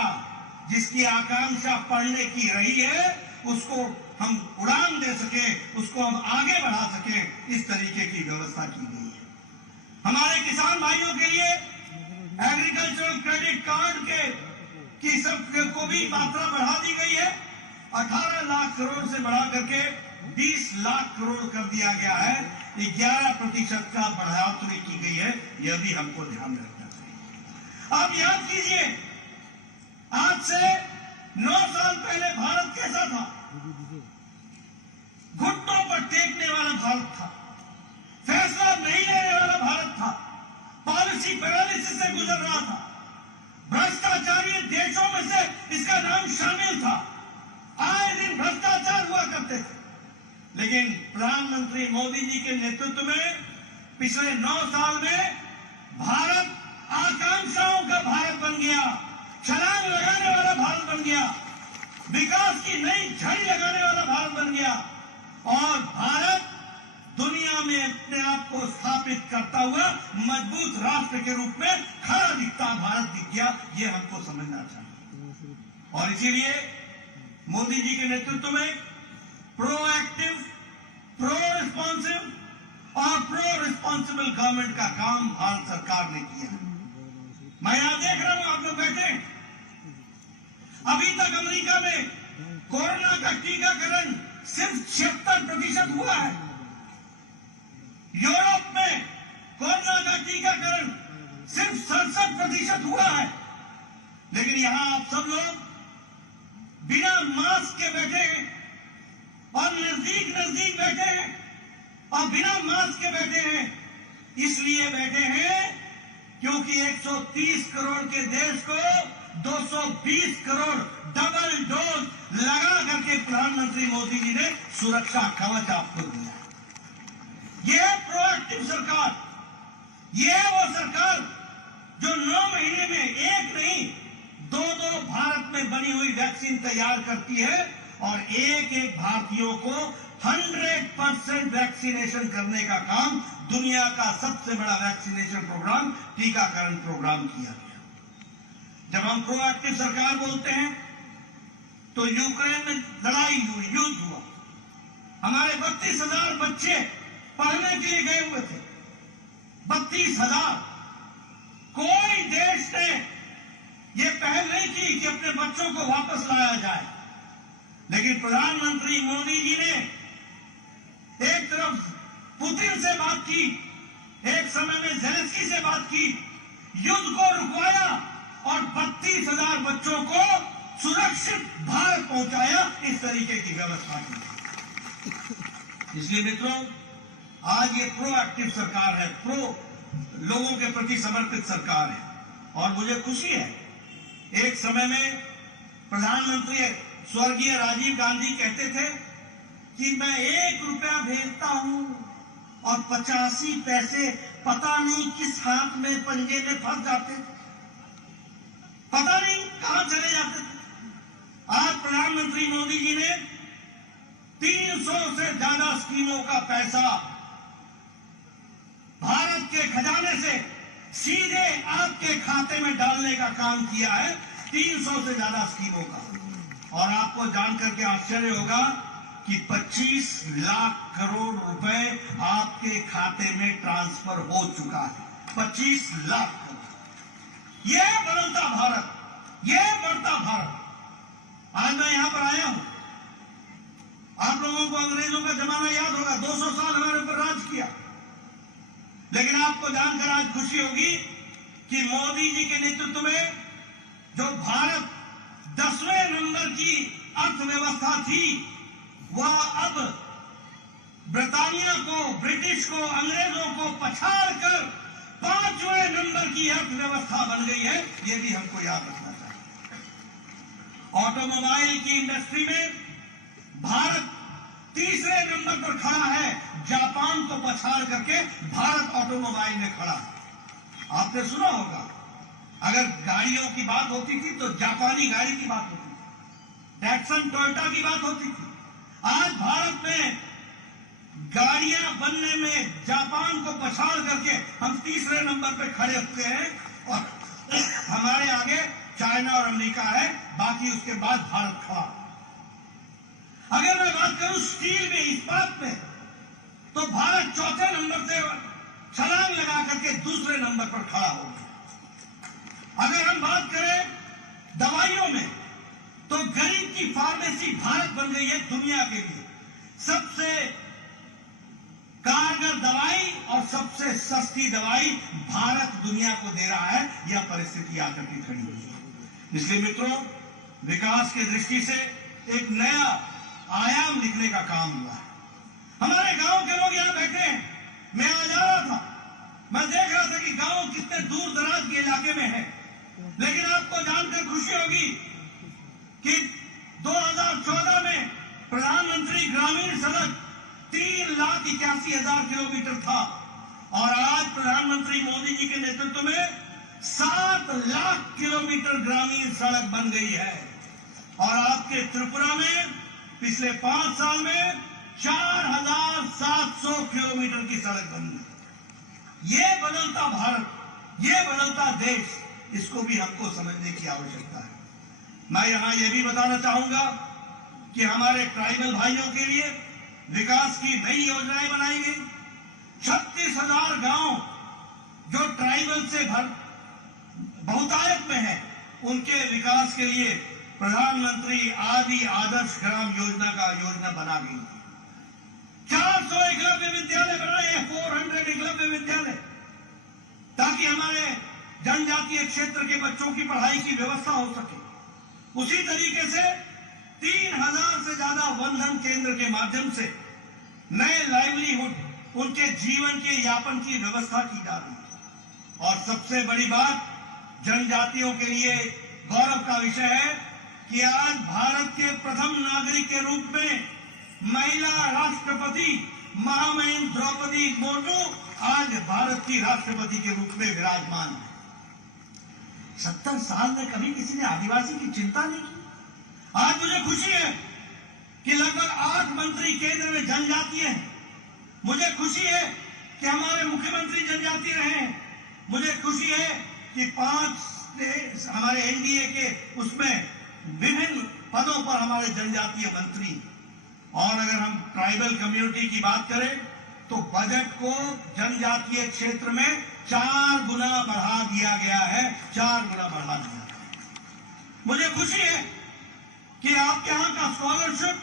जिसकी आकांक्षा पढ़ने की रही है उसको हम उड़ान दे सके, उसको हम आगे बढ़ा सके, इस तरीके की व्यवस्था की गई है। हमारे किसान भाइयों के लिए एग्रीकल्चरल क्रेडिट कार्ड की सब को भी मात्रा बढ़ा दी गई है। 18 लाख करोड़ से बढ़ा करके 20 लाख करोड़ कर दिया गया है। 11% का बढ़ोतरी की गई है, यह भी हमको ध्यान रखना चाहिए। आप याद कीजिए, आज से 9 साल पहले भारत कैसा था? घुटनों पर टेकने वाला भारत था, फैसला नहीं लेने वाला भारत था, पॉलिसी पैरालिसिस से गुजर रहा था, भ्रष्टाचारी देशों में से इसका नाम शामिल था। आए दिन भ्रष्टाचार हुआ करते थे। लेकिन प्रधानमंत्री मोदी जी के नेतृत्व में पिछले 9 साल में भारत आकांक्षाओं का भारत बन गया, छलांग लगाने वाला भारत बन गया, विकास की नई झड़ी लगाने वाला भारत बन गया और भारत दुनिया में अपने आप को स्थापित करता हुआ मजबूत राष्ट्र के रूप में खड़ा दिखता भारत दिख गया। ये हमको समझना चाहिए और इसीलिए मोदी जी के नेतृत्व में प्रोएक्टिव, प्रो रिस्पॉन्सिव और प्रो रिस्पॉन्सिबल गवर्नमेंट का काम भारत सरकार ने किया। मैं यहां देख रहा हूं, आप लोग बैठे हैं। अभी तक अमेरिका में कोरोना का टीकाकरण सिर्फ 76% हुआ है। यूरोप में कोरोना का टीकाकरण सिर्फ 67% हुआ है। लेकिन यहां आप सब लोग बिना मास्क के बैठे हैं और नजदीक नजदीक बैठे हैं और बिना मास्क के बैठे हैं। इसलिए बैठे हैं क्योंकि 130 करोड़ के देश को 220 करोड़ डबल डोज लगा करके प्रधानमंत्री मोदी जी ने सुरक्षा कवच आपको दिया। यह प्रोएक्टिव सरकार, यह वो सरकार जो 9 महीने में एक नहीं 2-2 भारत में बनी हुई वैक्सीन तैयार करती है और एक एक भारतीयों को 100% वैक्सीनेशन करने का काम दुनिया का सबसे बड़ा वैक्सीनेशन प्रोग्राम, टीकाकरण प्रोग्राम किया गया। जब हम प्रोएक्टिव सरकार बोलते हैं तो यूक्रेन में लड़ाई हुई, युद्ध हुआ, हमारे 32,000 बच्चे पढ़ने के लिए गए हुए थे। 32,000। कोई देश ने यह पहल नहीं की कि अपने बच्चों को वापस लाया जाए। लेकिन प्रधानमंत्री मोदी जी ने एक तरफ पुतिन से बात की, एक समय में ज़ेलेंस्की से बात की, युद्ध को रुकवाया और 32,000 बच्चों को सुरक्षित भारत पहुंचाया। इस तरीके की व्यवस्था की। इसलिए मित्रों, आज ये प्रोएक्टिव सरकार है, लोगों के प्रति समर्पित सरकार है और मुझे खुशी है। एक समय में प्रधानमंत्री स्वर्गीय राजीव गांधी कहते थे कि मैं 1 रुपया भेजता हूं और 85 पैसे पता नहीं किस हाथ में पंजे में फंस जाते थे, पता नहीं कहां चले जाते थे। आज प्रधानमंत्री मोदी जी ने 300 से ज्यादा स्कीमों का पैसा भारत के खजाने से सीधे आपके खाते में डालने का काम किया है। 300 से ज्यादा स्कीमों का। और आपको जानकर के आश्चर्य होगा कि 25 लाख करोड़ रुपए आपके खाते में ट्रांसफर हो चुका है। 25 लाख करोड़। यह बदलता भारत, यह बढ़ता भारत। आज मैं यहां पर आया हूं, आप लोगों को अंग्रेजों का जमाना जमाना याद होगा, 200 साल हमारे ऊपर राज किया। लेकिन आपको जानकर आज खुशी होगी कि मोदी जी के नेतृत्व में जो भारत 10वें नंबर की अर्थव्यवस्था थी, वह अब ब्रिटानिया को, ब्रिटिश को, अंग्रेजों को पछाड़ कर 5वें नंबर की अर्थव्यवस्था बन गई है। यह भी हमको याद रखना चाहिए। ऑटोमोबाइल की इंडस्ट्री में भारत 3रे नंबर पर खड़ा है। जापान को पछाड़ करके भारत ऑटोमोबाइल में खड़ा है। आपने सुना होगा, अगर गाड़ियों की बात होती थी तो जापानी गाड़ी की बात होती थी, टैक्सन टोयोटा की बात होती थी। आज भारत में गाड़ियां बनने में जापान को पछाड़ करके हम 3रे नंबर पर खड़े होते हैं और हमारे आगे चाइना और अमेरिका है, बाकी उसके बाद भारत खड़ा। अगर मैं बात करूं स्टील में, इस्पात में, तो भारत 4थे नंबर से छलांग लगा करके 2रे नंबर पर खड़ा हो गया। अगर हम बात करें दवाइयों में, तो गरीब की फार्मेसी भारत बन गई है दुनिया के लिए सबसे कारगर दवाई और सबसे सस्ती दवाई भारत दुनिया को दे रहा है। यह परिस्थिति आकर के खड़ी हुई है। इसलिए मित्रों, विकास की दृष्टि से एक नया आयाम लिखने का काम हुआ है। हमारे गांव के लोग यहां बैठे हैं। मैं आ जा रहा था, मैं देख रहा था कि गांव कितने दूर दराज के इलाके में है। लेकिन आपको जानकर खुशी होगी कि 2014 में प्रधानमंत्री ग्रामीण सड़क 3,81,000 किलोमीटर था और आज प्रधानमंत्री मोदी जी के नेतृत्व में 7 लाख किलोमीटर ग्रामीण सड़क बन गई है। और आपके त्रिपुरा में पिछले 5 साल में 4,700 किलोमीटर की सड़क बन गई। ये बदलता भारत, ये बदलता देश, इसको भी हमको समझने की आवश्यकता है। मैं यहां यह भी बताना चाहूंगा कि हमारे ट्राइबल भाइयों के लिए विकास की नई योजनाएं बनाई गई। 36,000 गांव जो ट्राइबल से बहुतायत में है, उनके विकास के लिए प्रधानमंत्री आदि आदर्श ग्राम योजना का योजना बना गई। 400 एकलव्य विद्यालय बनाए, 400 एकलव्य विद्यालय, ताकि हमारे जनजातीय क्षेत्र के बच्चों की पढ़ाई की व्यवस्था हो सके। उसी तरीके से 3,000 से ज्यादा वनधन केंद्र के माध्यम से नए लाइवलीहुड, उनके जीवन के यापन की व्यवस्था की जा रही है। और सबसे बड़ी बात, जनजातियों के लिए गौरव का विषय है कि आज भारत के प्रथम नागरिक के रूप में महिला राष्ट्रपति महामहिम द्रौपदी मुर्मू आज भारत की राष्ट्रपति के रूप में विराजमान है। 70 साल में कभी किसी ने आदिवासी की चिंता नहीं की। आज मुझे खुशी है कि लगभग 8 मंत्री केंद्र में जनजातीय हैं। मुझे खुशी है कि हमारे मुख्यमंत्री जनजातीय रहे हैं। मुझे खुशी है कि 5 हमारे एनडीए के उसमें विभिन्न पदों पर हमारे जनजातीय मंत्री। और अगर हम ट्राइबल कम्युनिटी की बात करें तो बजट को जनजातीय क्षेत्र में 4 गुना बढ़ा दिया गया है, 4 गुना बढ़ा दिया गया। मुझे खुशी है कि आपके यहां का स्कॉलरशिप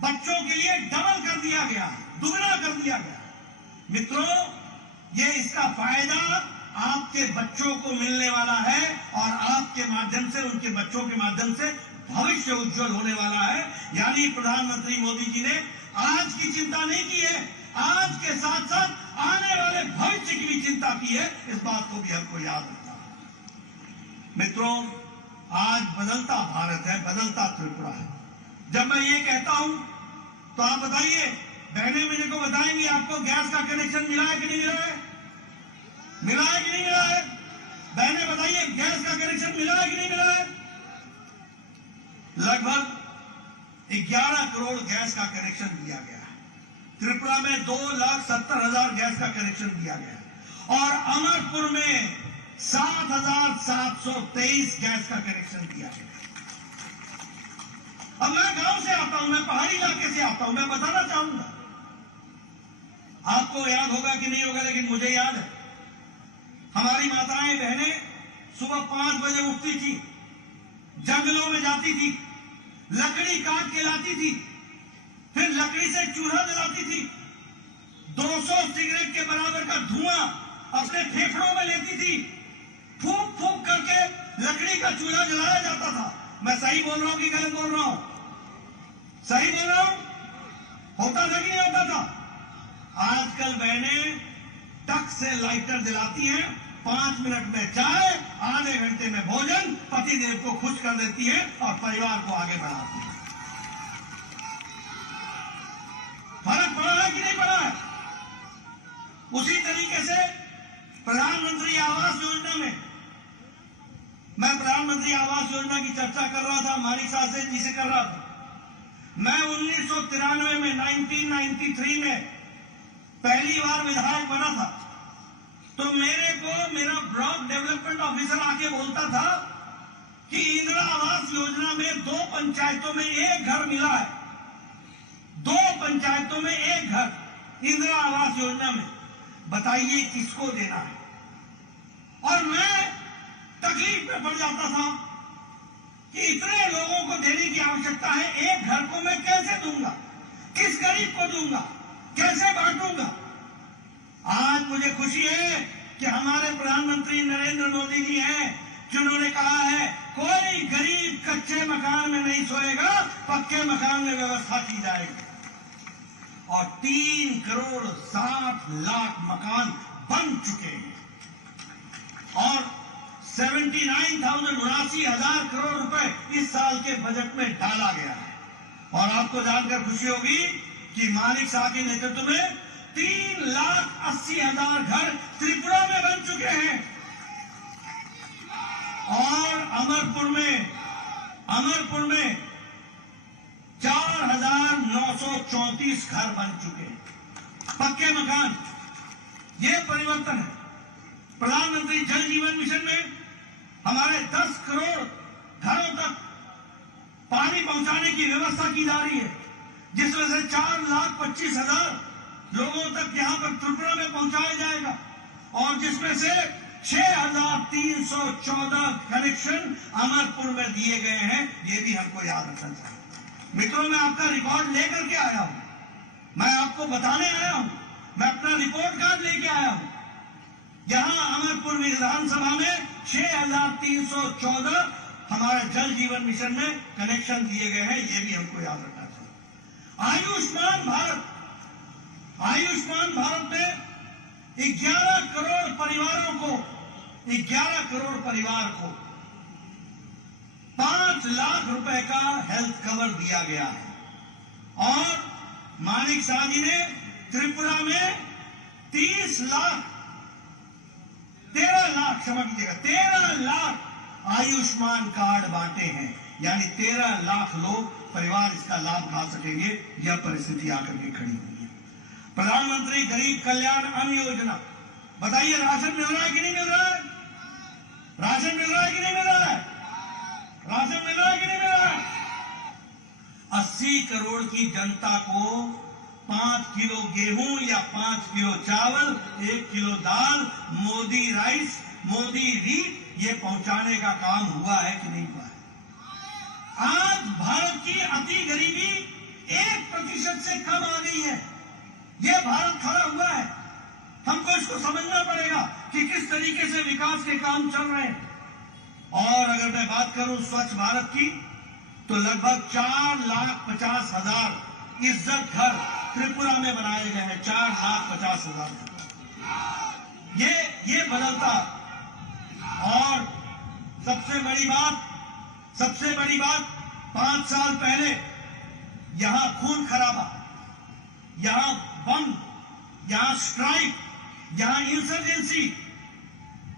बच्चों के लिए डबल कर दिया गया, दुगना कर दिया गया। मित्रों, ये इसका फायदा आपके बच्चों को मिलने वाला है और आपके माध्यम से, उनके बच्चों के माध्यम से भविष्य उज्जवल होने वाला है। यानी प्रधानमंत्री मोदी जी ने आज की चिंता नहीं की है, आज के साथ साथ आने वाले भविष्य की भी चिंता की है। इस बात को भी हमको याद रखना है। मित्रों, आज बदलता भारत है, बदलता त्रिपुरा है। जब मैं ये कहता हूं तो आप बताइए, बहनें मेरे को बताएंगी, आपको गैस का कनेक्शन मिला है कि नहीं मिला है? मिला है कि नहीं मिला है? बहनें बताइए, गैस का कनेक्शन मिला है कि नहीं मिला है? लगभग 11 करोड़ गैस का कनेक्शन दिया गया है। त्रिपुरा में 2,70,000 गैस का कनेक्शन दिया गया है और अमरपुर में 7,723 गैस का कनेक्शन दिया गया। अब मैं गांव से आता हूं, मैं पहाड़ी इलाके से आता हूं, मैं बताना चाहूंगा, आपको याद होगा कि नहीं होगा, लेकिन मुझे याद है, हमारी माताएं बहनें सुबह 5 बजे उठती थी, जंगलों में जाती थी, लकड़ी काट के लाती थी, फिर लकड़ी से चूल्हा जलाती थी, 200 सिगरेट के बराबर का धुआं अपने फेफड़ों में लेती थी, फूंक फूंक करके लकड़ी का चूल्हा जलाया जाता था। मैं सही बोल रहा हूं कि गलत बोल रहा हूं? सही बोल रहा हूं? होता था कि नहीं होता था? आजकल बहनें टक से लाइटर जलाती हैं, 5 मिनट में चाय, आधे घंटे में भोजन, पतिदेव को खुश कर देती है और परिवार को आगे बढ़ाती है। फर्क पड़ा है कि नहीं पड़ा है? उसी तरीके से प्रधानमंत्री आवास योजना में, मैं प्रधानमंत्री आवास योजना की चर्चा कर रहा था, मानिक साहब जी से कर रहा था। मैं 1993 में 1993 में पहली बार विधायक बना था, तो मेरे को मेरा ब्लॉक डेवलपमेंट ऑफिसर आके बोलता था कि इंदिरा आवास योजना में 2 पंचायतों में एक घर मिला है, 2 पंचायतों में एक घर इंदिरा आवास योजना में, बताइए किसको देना है? और मैं तकलीफ में पड़ जाता था कि इतने लोगों को देने की आवश्यकता है, एक घर को मैं कैसे दूंगा, किस गरीब को दूंगा, कैसे बांटूंगा? आज मुझे खुशी है कि हमारे प्रधानमंत्री नरेंद्र मोदी जी हैं, जिन्होंने कहा है कोई गरीब कच्चे मकान में नहीं सोएगा, पक्के मकान में व्यवस्था की जाएगी। और 3 करोड़ 60 लाख मकान बन चुके हैं और 79,79,000 करोड़ रुपए इस साल के बजट में डाला गया है। और आपको जानकर खुशी होगी कि मानिक शाह के नेतृत्व में 3,80,000 घर त्रिपुरा में बन चुके हैं और अमरपुर में 4,934 घर बन चुके हैं, पक्के मकान। ये परिवर्तन है। प्रधानमंत्री जल जीवन मिशन में हमारे 10 करोड़ घरों तक पानी पहुंचाने की व्यवस्था की जा रही है, जिसमें से 4,25,000 लोगों तक यहां पर त्रिपुरा में पहुंचाया जाएगा और जिसमें से 6,314 कनेक्शन अमरपुर में दिए गए हैं। ये भी हमको याद रखना चाहिए। मित्रों, मैं आपका रिकॉर्ड लेकर के आया हूं, मैं आपको बताने आया हूं, मैं अपना रिपोर्ट कार्ड लेके आया हूं। यहां अमरपुर विधानसभा में 6,314 हमारे जल जीवन मिशन में कनेक्शन दिए गए हैं। ये भी हमको याद रखना चाहिए। आयुष्मान भारत में 11 करोड़ परिवारों को 5 लाख रुपए का हेल्थ कवर दिया गया है। और मानिक शाह जी ने त्रिपुरा में 13 लाख आयुष्मान कार्ड बांटे हैं, यानी 13 लाख लोग परिवार इसका लाभ उठा सकेंगे। यह परिस्थिति आकर के खड़ी हुई है। प्रधानमंत्री गरीब कल्याण अन्न योजना, बताइए राशन मिल रहा है कि नहीं मिल रहा है? राशन मिल रहा है कि नहीं मिल रहा है? राशन मिल रहा है कि नहीं मिल रहा है? 80 करोड़ की जनता को 5 किलो गेहूं या 5 किलो चावल, 1 किलो दाल, मोदी राइस, मोदी रीट, ये पहुंचाने का काम हुआ है कि नहीं हुआ है? आज भारत की अति गरीबी 1% से कम आ गई है। यह भारत खड़ा हुआ है। हमको इसको समझना पड़ेगा कि किस तरीके से विकास के काम चल रहे हैं। और अगर मैं बात करूं स्वच्छ भारत की, तो लगभग 4,50,000 इज्जत घर त्रिपुरा में बनाए गए हैं। 4,50,000। ये बदलता। और सबसे बड़ी बात 5 साल पहले यहां खून खराबा, यहां बम, यहां स्ट्राइक, यहां इंसर्जेंसी,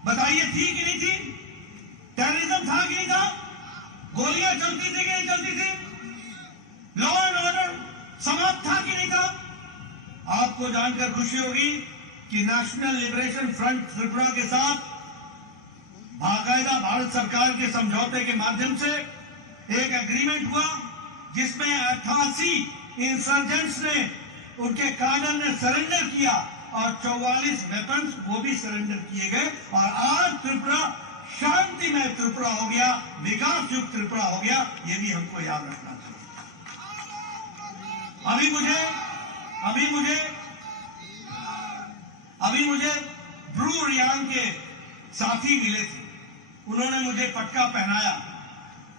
बताइए थी कि नहीं थी? टेररिज्म था कि नहीं था? गोलियां चलती थी कि नहीं चलती थी? लॉ एंड ऑर्डर समाप्त था कि नहीं था? आपको जानकर खुशी होगी कि नेशनल लिबरेशन फ्रंट त्रिपुरा के साथ बाकायदा भारत सरकार के समझौते के माध्यम से एक एग्रीमेंट हुआ, जिसमें 88 इंसर्जेंट्स ने, उनके कानून ने सरेंडर किया और 44 वेपन्स वो भी सरेंडर किए गए। और आज त्रिपुरा शांतिमय त्रिपुरा हो गया, विकास युक्त त्रिपुरा हो गया। ये भी हमको याद रखना चाहिए। अभी मुझे ब्रू रियांग के साथी मिले थे, उन्होंने मुझे पटका पहनाया।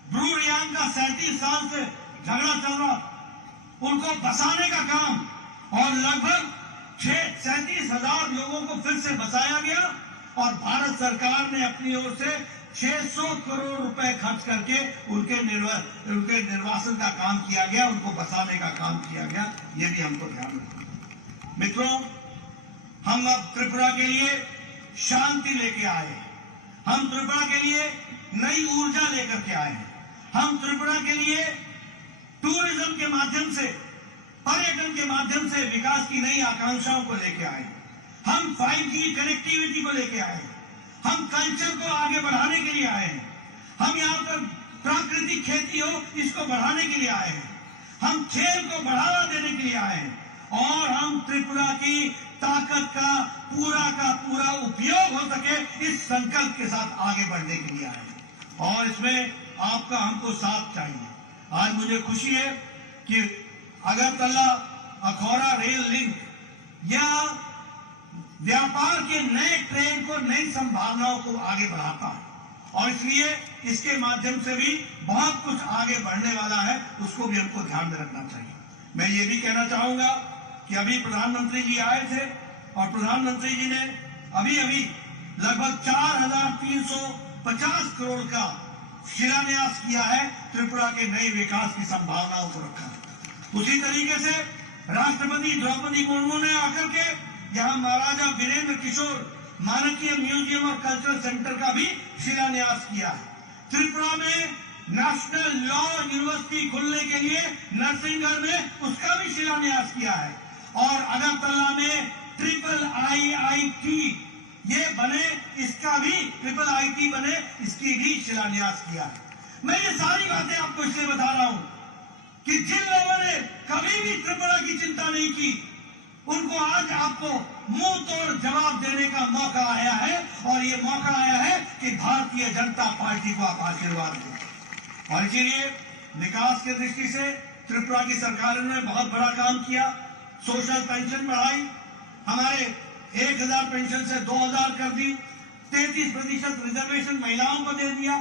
ब्रू रियांग का 37 साल से झगड़ा चल रहा, उनको बसाने का काम, और लगभग 37,000 लोगों को फिर से बसाया गया, और भारत सरकार ने अपनी ओर से 600 करोड़ रुपए खर्च करके उनके निर्वासन का काम किया गया, उनको बसाने का काम किया गया। ये भी हमको ध्यान रखना। मित्रों, हम अब त्रिपुरा के लिए शांति लेके आए हैं, हम त्रिपुरा के लिए नई ऊर्जा लेकर के आए हैं, हम त्रिपुरा के लिए टूरिज्म के माध्यम से, पर्यटन के माध्यम से विकास की नई आकांक्षाओं को लेके आए हैं, हम 5G कनेक्टिविटी को लेके आए हैं, हम कल्चर को आगे बढ़ाने के लिए आए हैं, हम यहाँ पर प्राकृतिक खेती हो इसको बढ़ाने के लिए आए हैं, हम खेल को बढ़ावा देने के लिए आए हैं, और हम त्रिपुरा की ताकत का पूरा उपयोग हो सके इस संकल्प के साथ आगे बढ़ने के लिए आए हैं, और इसमें आपका हमको साथ चाहिए। आज मुझे खुशी है कि अगरतला अखौरा रेल लिंक या व्यापार के नए ट्रेन को, नई संभावनाओं को आगे बढ़ाता है, और इसलिए इसके माध्यम से भी बहुत कुछ आगे बढ़ने वाला है, उसको भी हमको ध्यान में रखना चाहिए। मैं ये भी कहना चाहूंगा कि अभी प्रधानमंत्री जी आए थे, और प्रधानमंत्री जी ने अभी लगभग 4,350 करोड़ का शिलान्यास किया है, त्रिपुरा के नए विकास की संभावनाओं को रखा है। उसी तरीके से राष्ट्रपति द्रौपदी मुर्मू ने आकर के यहाँ महाराजा वीरेंद्र किशोर मानकीय म्यूजियम और कल्चरल सेंटर का भी शिलान्यास किया है। त्रिपुरा में नेशनल लॉ यूनिवर्सिटी खुलने के लिए नरसिंहगढ़ में उसका भी शिलान्यास किया है, और अगरतला में IIIT ये बने, इसका भी IIIT बने, इसकी भी शिलान्यास किया है। मैं ये सारी बातें आपको इसलिए बता रहा हूं कि जिन लोगों ने कभी भी त्रिपुरा की चिंता नहीं की, उनको आज आपको मुंह तोड़ जवाब देने का मौका आया है, और ये मौका आया है कि भारतीय जनता पार्टी को आप आशीर्वाद दें। और इसीलिए विकास की दृष्टि से त्रिपुरा की सरकार ने बहुत बड़ा काम किया। सोशल पेंशन बढ़ाई, हमारे 1,000 पेंशन से 2,000 कर दी, 33% रिजर्वेशन महिलाओं को दे दिया,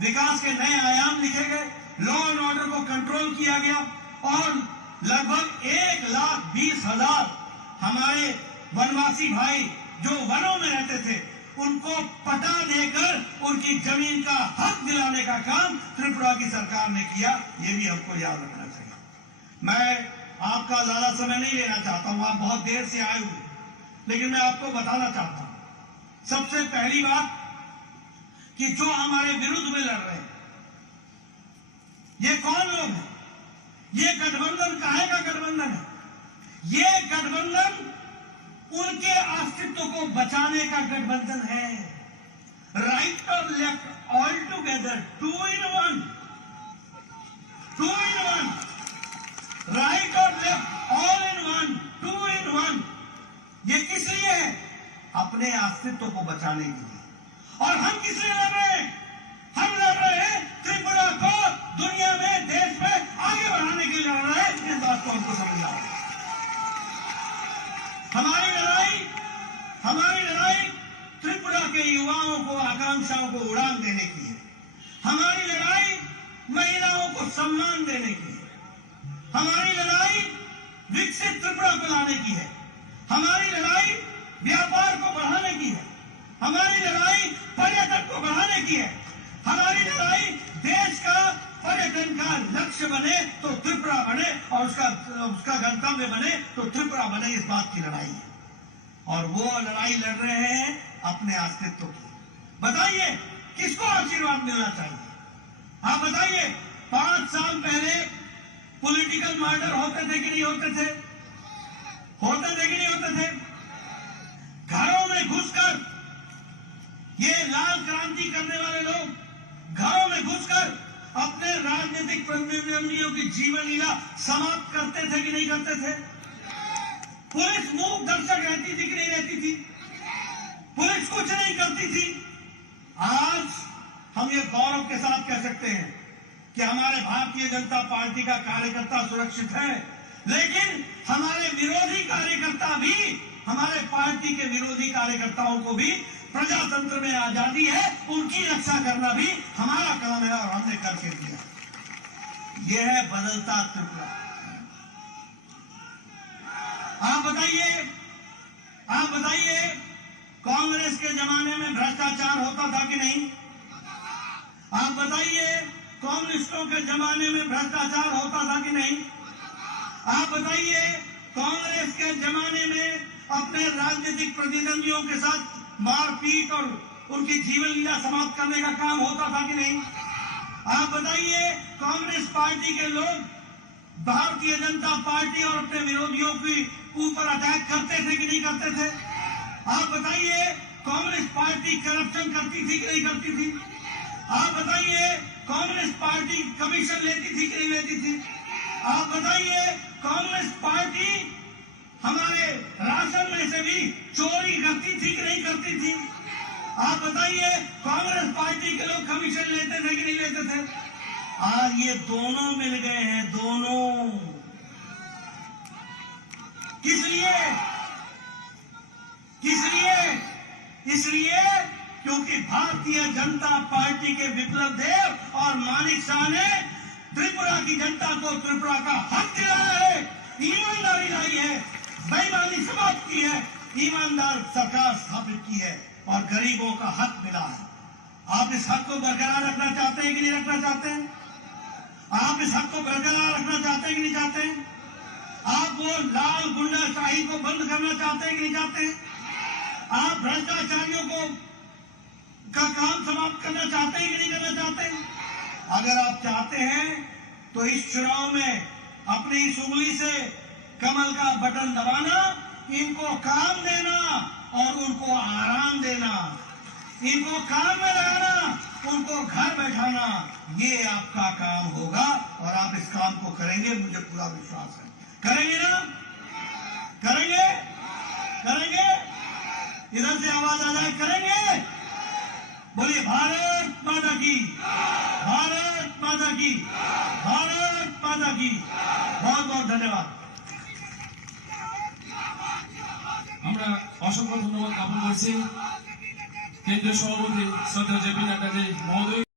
विकास के नए आयाम लिखे गए, लॉ एंड ऑर्डर को कंट्रोल किया गया, और लगभग 1,20,000 हमारे वनवासी भाई जो वनों में रहते थे, उनको पटा देकर उनकी जमीन का हक दिलाने का काम त्रिपुरा की सरकार ने किया। ये भी हमको याद रखना चाहिए। मैं आपका ज्यादा समय नहीं लेना चाहता हूं, आप बहुत देर से आए हुए, लेकिन मैं आपको बताना चाहता हूं सबसे पहली बात कि जो हमारे विरुद्ध में लड़ रहे हैं, ये कौन लोग हैं? ये गठबंधन काहे का गठबंधन है? ये गठबंधन उनके अस्तित्व को बचाने का गठबंधन है। राइट और left all together, 2 in 1, 2 in 1, right और लेफ्ट ऑल इन 1, 2 in 1। ये किस लिए है? अपने अस्तित्व को बचाने के लिए। और हम किस लिए लड़ रहे हैं? हम लड़ रहे हैं त्रिपुरा को दुनिया में, देश में आगे बढ़ाने के लिए लड़ रहे हैं। इस बात को हमको समझना है। हमारी लड़ाई त्रिपुरा के युवाओं को, आकांक्षाओं को उड़ान देने की है। हमारी लड़ाई महिलाओं को सम्मान देने की है। हमारी लड़ाई विकसित त्रिपुरा को लाने की है। हमारी लड़ाई व्यापार को बढ़ाने की है। हमारी लड़ाई पर्यटन को बढ़ाने की है। हमारी लड़ाई देश का पर्यटन का लक्ष्य बने तो त्रिपुरा बने, और उसका गंतव्य बने तो त्रिपुरा बने, इस बात की लड़ाई है। और वो लड़ाई लड़ रहे हैं अपने अस्तित्व की। बताइए किसको आशीर्वाद मिलना चाहिए? आप बताइए, 5 साल पहले पॉलिटिकल मर्डर होते थे कि नहीं होते थे? होते थे कि नहीं होते थे? घरों में घुसकर ये लाल क्रांति करने वाले लोग घरों में घुसकर अपने राजनीतिक प्रतिद्वंदियों की जीवन लीला समाप्त करते थे कि नहीं करते थे? पुलिस मूक दर्शक रहती थी कि नहीं रहती थी? पुलिस कुछ नहीं करती थी। आज हम ये गौरव के साथ कह सकते हैं कि हमारे भारतीय जनता पार्टी का कार्यकर्ता सुरक्षित है, लेकिन हमारे विरोधी कार्यकर्ता भी, हमारे पार्टी के विरोधी कार्यकर्ताओं को भी प्रजातंत्र में आजादी है, उनकी रक्षा करना भी हमारा काम है और हमने करके दिया। यह है बदलता त्रिपुरा। आप बताइए कांग्रेस के जमाने में भ्रष्टाचार होता था कि नहीं? आप बताइए कम्युनिस्टों के जमाने में भ्रष्टाचार होता था कि नहीं? आप बताइए कांग्रेस के जमाने में अपने राजनीतिक प्रतिद्वंदियों के साथ मारपीट और उनकी जीवन लीला समाप्त करने का काम होता था कि नहीं? आप बताइए कांग्रेस पार्टी के लोग भारतीय जनता पार्टी और अपने विरोधियों के ऊपर अटैक करते थे कि नहीं करते थे? आप बताइए कांग्रेस पार्टी करप्शन करती थी कि नहीं करती थी? आप बताइए कांग्रेस पार्टी कमीशन लेती थी कि नहीं लेती थी? आप बताइए कांग्रेस पार्टी हमारे राशन में से भी चोरी करती थी कि नहीं करती थी? आप बताइए कांग्रेस पार्टी के लोग कमीशन लेते थे कि नहीं लेते थे? आज ये दोनों मिल गए हैं, दोनों। किस लिए? इसलिए क्योंकि भारतीय जनता पार्टी के विप्लव देव और मानिक शाह ने त्रिपुरा की जनता को त्रिपुरा का हक दिलाया है, ईमानदारी लाई है, बेईमानी समाप्त की है, ईमानदार सरकार स्थापित की है और गरीबों का हक मिला है। आप इस हक को बरकरार रखना चाहते हैं कि नहीं रखना चाहते हैं? आप इस हक को बरकरार रखना चाहते हैं कि नहीं चाहते हैं? आप वो लाल गुंडाशाही को बंद करना चाहते हैं कि नहीं चाहते हैं? आप भ्रष्टाचारियों को का काम समाप्त करना चाहते हैं कि नहीं करना चाहते हैं? अगर आप चाहते हैं तो इस चुनाव में अपनी इस उंगली से कमल का बटन दबाना, इनको काम देना और उनको आराम देना, इनको काम में लगाना, उनको घर बैठाना, ये आपका काम होगा और आप इस काम को करेंगे, मुझे पूरा विश्वास है। करेंगे ना? करेंगे? करेंगे? इधर से आवाज आ जाए, करेंगे? बोलिए भारत माता की, भारत माता की, भारत माता की। बहुत बहुत धन्यवाद। আমরা অসংখ্য ধন্যবাদ জ্ঞাপন করছি কেন্দ্রীয় সভাপতি শ্রদ্ধেয় জেপি নাড্ডা মহোদয়।